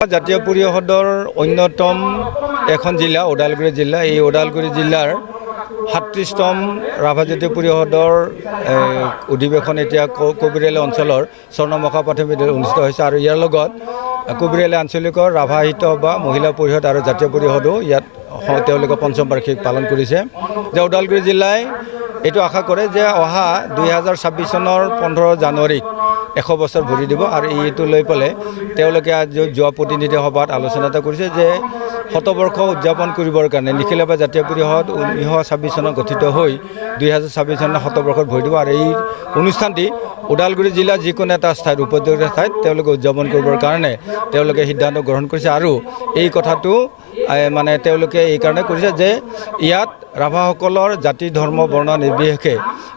জাতীয় পৰিষদৰ অন্যতম এখন জিলা ওদালগুৰি জিলা। এই ওদালগুৰি জিলাৰ ৩৭তম ৰাভা জাতীয় পৰিষদৰ অধিৱেশন এতিয়া কবিৰয়ালি অঞ্চলৰ স্বৰ্ণমুখা প্ৰাথমিক অনুষ্ঠিত হৈছে আৰু ইয়াৰ লগত কবিৰয়ালি আঞ্চলিকৰ ৰাভা সাহিত্য সভা মহিলা পৰিষদ আৰু জাতীয় পৰিষদো ইয়াত তেওঁলোকে পঞ্চম বাৰ্ষিক পালন কৰিছে। যে ওদালগুৰি জিলাই এইটো আশা কৰে যে অহা ২০২৬ চনৰ ১৫ জানুৱাৰীত ১০০ বছৰ ভৰি দিব আৰু এইটো লৈ পেলাই তেওঁলোকে যোৱা প্ৰতিনিধি সভাত আলোচনা এটা কৰিছে যে শতবৰ্ষ উদযাপন কৰিবৰ কাৰণে নিখিল ৰাভা জাতীয় পৰিষদ ১৯২৬ চনত গঠিত হৈ ২০২৬ চনত শতবৰ্ষত ভৰি দিব আৰু এই অনুষ্ঠানটি ওদালগুৰি জিলাৰ যিকোনো এটা ঠাইত উপযুক্ত ঠাইত তেওঁলোকে উদযাপন কৰিবৰ কাৰণে তেওঁলোকে সিদ্ধান্ত গ্ৰহণ কৰিছে আৰু এই কথাটো মানে তেওঁলোকে এইকাৰণে কৰিছে যে ইয়াত ৰাভাসকলৰ জাতি ধৰ্ম বৰ্ণ নিৰ্বিশেষে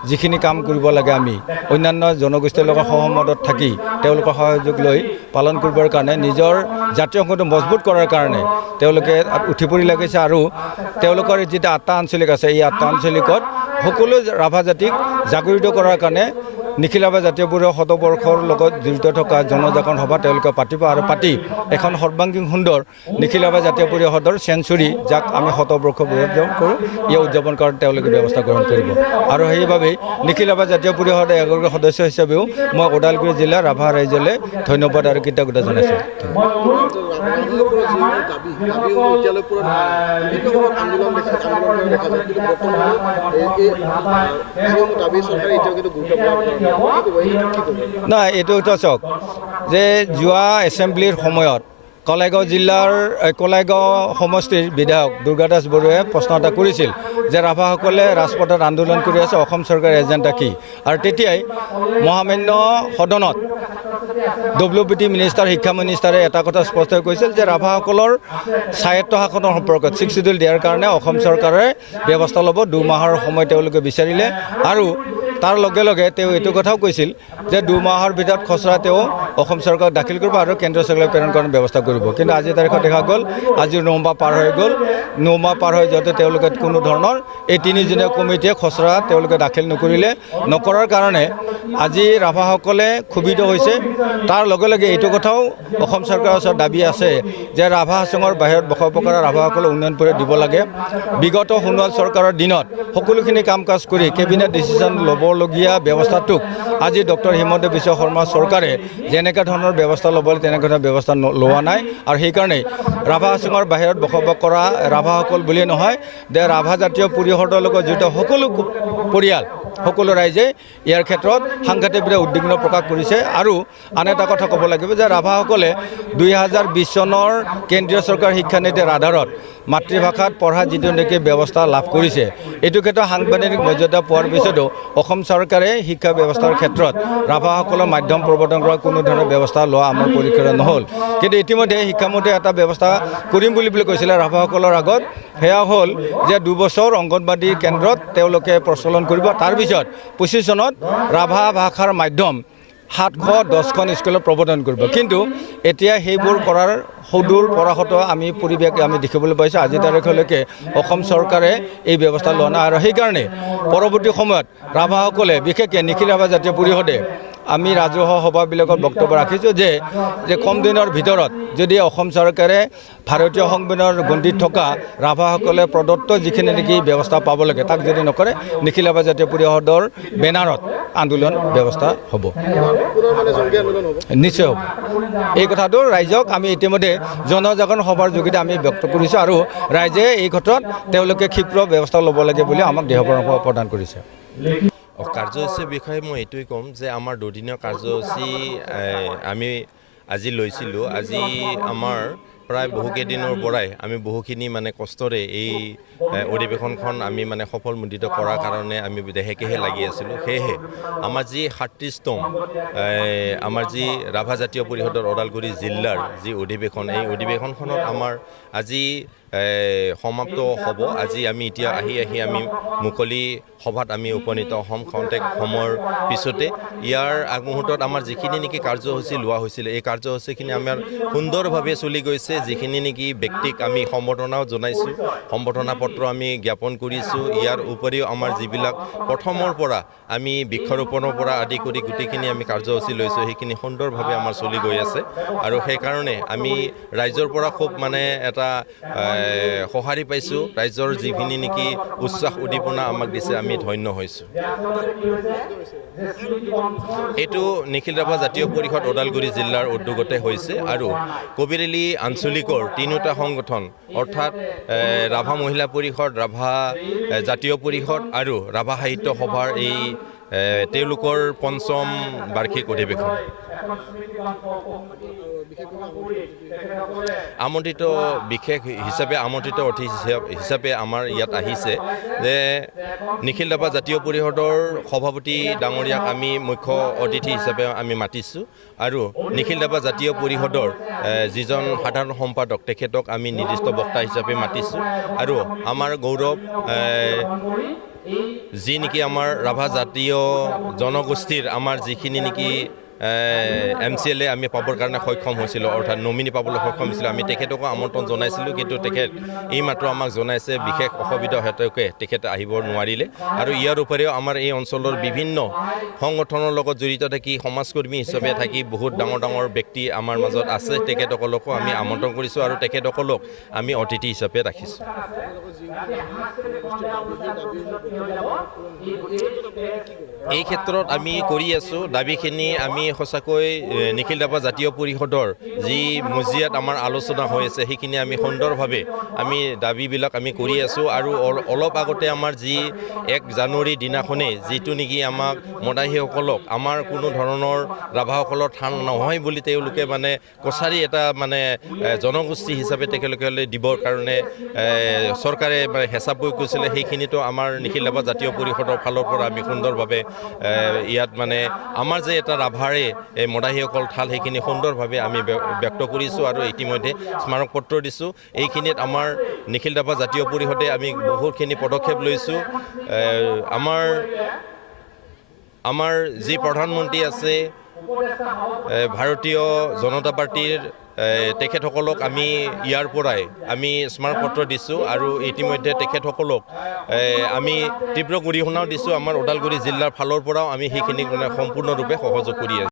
যিখিনি কাম কৰিব লাগে আমি অন্যান্য জনগোষ্ঠীৰ লগত সহমতত থাকি তেওঁলোকৰ সহযোগ লৈ পালন কৰিবৰ কাৰণে নিজৰ জাতীয় সংগঠন মজবুত কৰাৰ কাৰণে তেওঁলোকে উঠি পৰি লাগিছে আৰু তেওঁলোকৰ যিটো আঠটা আঞ্চলিক আছে এই আঠটা আঞ্চলিকত সকলো ৰাভা জাতিক জাগৰিত কৰাৰ কাৰণে নিখিল ৰাভা জাতীয় পৰিষদ শতবৰ্ষৰ লগত জড়িত থকা জনজাগৰণ সভা তেওঁলোকে পাতিব আৰু পাতি এখন সৰ্বাংগীন সুন্দৰ নিখিল ৰাভা জাতীয় পৰিষদৰ চেঞ্চুৰী যাক আমি শতবৰ্ষ উদযাপন কৰোঁ ইয়াৰ উদযাপন কৰাৰ তেওঁলোকে ব্যৱস্থা গ্ৰহণ কৰিব আৰু সেইবাবেই নিখিল ৰাভা জাতীয় পৰিষদৰ এগৰাকী সদস্য হিচাপেও মই ওদালগুৰি জিলাৰ ৰাভা ৰাইজলৈ ধন্যবাদ আৰু কৃতজ্ঞতা জনাইছোঁ। নাই এইটো চাওক যে যোৱা এছেম্বলিৰ সময়ত কলাইগাঁও জিলাৰ কলাইগাঁও সমষ্টিৰ বিধায়ক দুৰ্গাদাস বৰুৱাই প্ৰশ্ন এটা কৰিছিল যে ৰাভাসকলে ৰাজপথত আন্দোলন কৰি আছে অসম চৰকাৰৰ এজেণ্ডা কি আৰু তেতিয়াই মহামান্য সদনত WBT মিনিষ্টাৰ শিক্ষা মিনিষ্টাৰে এটা কথা স্পষ্ট কৈছিল যে ৰাভাসকলৰ স্বায়ত্ব শাসনৰ সম্পৰ্কত 6 শিডিউল দিয়াৰ কাৰণে অসম চৰকাৰে ব্যৱস্থা ল'ব 2 মাহৰ সময় তেওঁলোকে বিচাৰিলে আৰু তাৰ লগে লগে তেওঁ এইটো কথাও কৈছিল যে 2 মাহৰ ভিতৰত খচৰা তেওঁ অসম চৰকাৰক দাখিল কৰিব আৰু কেন্দ্ৰীয় চৰকাৰক প্ৰেৰণ কৰাৰ ব্যৱস্থা কৰিব। কিন্তু আজিৰ তাৰিখত দেখা গ'ল আজি 9 মাহ পাৰ হৈ গ'ল 9 মাহ পাৰ হৈ যাওঁতে তেওঁলোকে কোনো ধৰণৰ এই 3জনীয়া কমিটিয়ে খচৰা তেওঁলোকে দাখিল নকৰাৰ কাৰণে আজি ৰাভাসকলে ক্ষোভিত হৈছে। তাৰ লগে লগে এইটো কথাও অসম চৰকাৰৰ ওচৰত দাবী আছে যে ৰাভা হাছঙৰ বাহিৰত বসবাস কৰা ৰাভাসকলক উন্নয়ন কৰি দিব লাগে। বিগত সোণোৱাল চৰকাৰৰ দিনত সকলোখিনি কাম কাজ কৰি কেবিনেট ডিচিশ্যন ল'বলগীয়া ব্যৱস্থাটোক আজি ডক্টৰ হিমন্ত বিশ্ব শৰ্মা চৰকাৰে যেনেকুৱা ধৰণৰ ব্যৱস্থা ল'ব লাগে তেনেকুৱা ধৰণৰ ব্যৱস্থা লোৱা নাই আৰু সেইকাৰণেই ৰাভা হাছঙৰ বাহিৰত বসবাস কৰা ৰাভাসকল বুলিয়ে নহয় যে ৰাভা জাতীয় পৰিষদৰ লগত জড়িত সকলো পৰিয়াল সকলো ৰাইজে ইয়াৰ ক্ষেত্ৰত সাংঘাতিকভাৱে উদ্বিগ্ন প্ৰকাশ কৰিছে। আৰু আন এটা কথা ক'ব লাগিব যে ৰাভাসকলে ২০২০ চনৰ কেন্দ্ৰীয় চৰকাৰৰ শিক্ষানীতিৰ আধাৰত মাতৃভাষাত পঢ়া যিটো নেকি ব্যৱস্থা লাভ কৰিছে এইটো ক্ষেত্ৰত সাংবিধানিক মৰ্যাদা পোৱাৰ পিছতো অসম চৰকাৰে শিক্ষা ব্যৱস্থাৰ ক্ষেত্ৰত ৰাভাসকলৰ মাধ্যম প্ৰৱৰ্তন কৰাৰ কোনো ধৰণৰ ব্যৱস্থা লোৱা আমাৰ পৰিকল্পনা নহ'ল। কিন্তু ইতিমধ্যে শিক্ষামন্ত্ৰীয়ে এটা ব্যৱস্থা কৰিম বুলি কৈছিলে ৰাভাসকলৰ আগত সেয়া হ'ল যে 2 বছৰ অংগনবাদী কেন্দ্ৰত তেওঁলোকে প্ৰচলন কৰিব। তাৰপিছত 25 চনত ৰাভা ভাষাৰ মাধ্যম 710খন স্কুলত প্ৰৱৰ্তন কৰিব। কিন্তু এতিয়া সেইবোৰ কৰাৰ সুদূৰ পৰাহত পৰিৱেশ আমি দেখিবলৈ পাইছোঁ। আজি তাৰিখলৈকে অসম চৰকাৰে এই ব্যৱস্থা লোৱা নাই আৰু সেইকাৰণে পৰৱৰ্তী সময়ত ৰাভাসকলে বিশেষকৈ নিখিল ৰাভা জাতীয় পৰিষদে আমি ৰাজহুৱা সভাবিলাকত বক্তব্য ৰাখিছোঁ যে কম দিনৰ ভিতৰত যদি অসম চৰকাৰে ভাৰতীয় সংবিধানৰ গণ্ডিত থকা ৰাভাসকলে প্ৰদত্ত যিখিনি নেকি ব্যৱস্থা পাব লাগে তাক যদি নকৰে নিখিল ৰাভা জাতীয় পৰিষদৰ বেনাৰত আন্দোলন ব্যৱস্থা হ'ব, নিশ্চয় হ'ব। এই কথাটো ৰাইজক আমি ইতিমধ্যে জনজাগৰণ সভাৰ যোগেদি আমি ব্যক্ত কৰিছোঁ আৰু ৰাইজে এই ক্ষেত্ৰত তেওঁলোকে ক্ষীপ্ৰ ব্যৱস্থা ল'ব লাগে বুলি আমাক দৃঢ় পৰামৰ্শ প্ৰদান কৰিছে। কাৰ্যসূচীৰ বিষয়ে মই এইটোৱে ক'ম যে আমাৰ দুদিনীয়া কাৰ্যসূচী আমি আজি লৈছিলোঁ। আজি আমাৰ প্ৰায় বহুকেইদিনৰ পৰাই আমি বহুখিনি মানে কষ্টৰে এই অধিৱেশনখন আমি মানে সফলমণ্ডিত কৰাৰ কাৰণে আমি দেহেকেহে লাগি আছিলোঁ। সেয়েহে আমাৰ যি ৩৭তম আমাৰ যি ৰাভা জাতীয় পৰিষদৰ ওদালগুৰি জিলাৰ যি অধিৱেশন এই অধিৱেশনখনত আমাৰ আজি সমাপ্ত হ'ব। আজি আমি এতিয়া আহি আমি মুকলি সভাত আমি উপনীত হ'ম খন্তেক সময়ৰ পিছতে। ইয়াৰ আগমুহূৰ্তত আমাৰ যিখিনি নেকি কাৰ্যসূচী লোৱা হৈছিলে এই কাৰ্যসূচীখিনি আমাৰ সুন্দৰভাৱে চলি গৈছে। যিখিনি নেকি ব্যক্তিক আমি সম্বৰ্ধনাও জনাইছোঁ, সম্বৰ্ধনা পত্ৰ আমি জ্ঞাপন কৰিছোঁ। ইয়াৰ উপৰিও আমাৰ যিবিলাক প্ৰথমৰ পৰা আমি বৃক্ষৰোপণৰ পৰা আদি কৰি গোটেইখিনি আমি কাৰ্যসূচী লৈছোঁ সেইখিনি সুন্দৰভাৱে আমাৰ চলি গৈ আছে। আৰু সেইকাৰণে আমি ৰাইজৰ পৰা খুব মানে এটা সঁহাৰি পাইছোঁ। ৰাইজৰ যিখিনি নেকি উৎসাহ উদ্দীপনা আমাক দিছে আমি ধন্য হৈছোঁ। এইটো নিখিল ৰাভা জাতীয় পৰিষদ ওদালগুৰি জিলাৰ উদ্যোগতে হৈছে আৰু কবিৰেলী আঞ্চলিকৰ তিনিওটা সংগঠন অৰ্থাৎ ৰাভা মহিলা পৰিষদ, ৰাভা জাতীয় পৰিষদ আৰু ৰাভা সাহিত্য সভাৰ এই তেওঁলোকৰ পঞ্চম বাৰ্ষিক অধিৱেশন। আমন্ত্ৰিত বিশেষ হিচাপে আমন্ত্ৰিত অতিথি হিচাপে আমাৰ ইয়াত আহিছে যে নিখিল ৰাভা জাতীয় পৰিষদৰ সভাপতি ডাঙৰীয়াক আমি মুখ্য অতিথি হিচাপে আমি মাতিছোঁ আৰু নিখিল ৰাভা জাতীয় পৰিষদৰ যিজন সাধাৰণ সম্পাদক তেখেতক আমি নিৰ্দিষ্ট বক্তা হিচাপে মাতিছোঁ আৰু আমাৰ গৌৰৱ যি নেকি আমাৰ ৰাভা জাতীয় জনগোষ্ঠীৰ আমাৰ যিখিনি নেকি MCLA আমি পাবৰ কাৰণে সক্ষম হৈছিলোঁ, অৰ্থাৎ নমিনি পাবলৈ সক্ষম হৈছিলোঁ। আমি তেখেতকো আমন্ত্ৰণ জনাইছিলোঁ, কিন্তু তেখেত এইমাত্ৰ আমাক জনাইছে বিশেষ অসুবিধা হেতুকে তেখেতে আহিব নোৱাৰিলে। আৰু ইয়াৰ উপৰিও আমাৰ এই অঞ্চলৰ বিভিন্ন সংগঠনৰ লগত জড়িত থাকি সমাজকৰ্মী হিচাপে থাকি বহুত ডাঙৰ ডাঙৰ ব্যক্তি আমাৰ মাজত আছে। তেখেতসকলকো আমি আমন্ত্ৰণ কৰিছোঁ আৰু তেখেতসকলক আমি অতিথি হিচাপে ৰাখিছোঁ। এই ক্ষেত্ৰত আমি কৰি আছোঁ দাবীখিনি আমি সঁচাকৈ নিখিল ৰাভা জাতীয় পৰিষদৰ যি মজিয়াত আমাৰ আলোচনা হৈ আছে সেইখিনি আমি সুন্দৰভাৱে আমি দাবীবিলাক আমি কৰি আছোঁ। আৰু অলপ আগতে আমাৰ যি 1 জানুৱাৰী দিনাখনেই যিটো নেকি আমাক মদাহীসকলক আমাৰ কোনো ধৰণৰ ৰাভাসকলৰ থান নহয় বুলি তেওঁলোকে মানে কছাৰী এটা মানে জনগোষ্ঠী হিচাপে তেখেতলোকে দিবৰ কাৰণে চৰকাৰে মানে হেঁচা প্ৰয়োগ কৰিছিলে। সেইখিনিতো আমাৰ নিখিল ৰাভা জাতীয় পৰিষদৰ ফালৰ পৰা আমি সুন্দৰভাৱে ইয়াত মানে আমাৰ যে এটা ৰাভাৰে এই মদাহীসকল ঠাল সেইখিনি সুন্দৰভাৱে আমি ব্যক্ত কৰিছোঁ আৰু ইতিমধ্যে স্মাৰক পত্ৰ দিছোঁ। এইখিনিত আমাৰ নিখিল ৰাভা জাতীয় পৰিষদে আমি বহুতখিনি পদক্ষেপ লৈছোঁ। আমাৰ যি প্ৰধানমন্ত্ৰী আছে ভাৰতীয় জনতা পাৰ্টীৰ তেখেতসকলক আমি ইয়াৰ পৰাই আমি স্মাৰক পত্ৰ দিছোঁ আৰু ইতিমধ্যে তেখেতসকলক আমি তীব্ৰ গৰিহণাও দিছোঁ। আমাৰ ওদালগুৰি জিলাৰ ফালৰ পৰাও আমি সেইখিনি সম্পূৰ্ণৰূপে সহযোগ কৰি আছোঁ।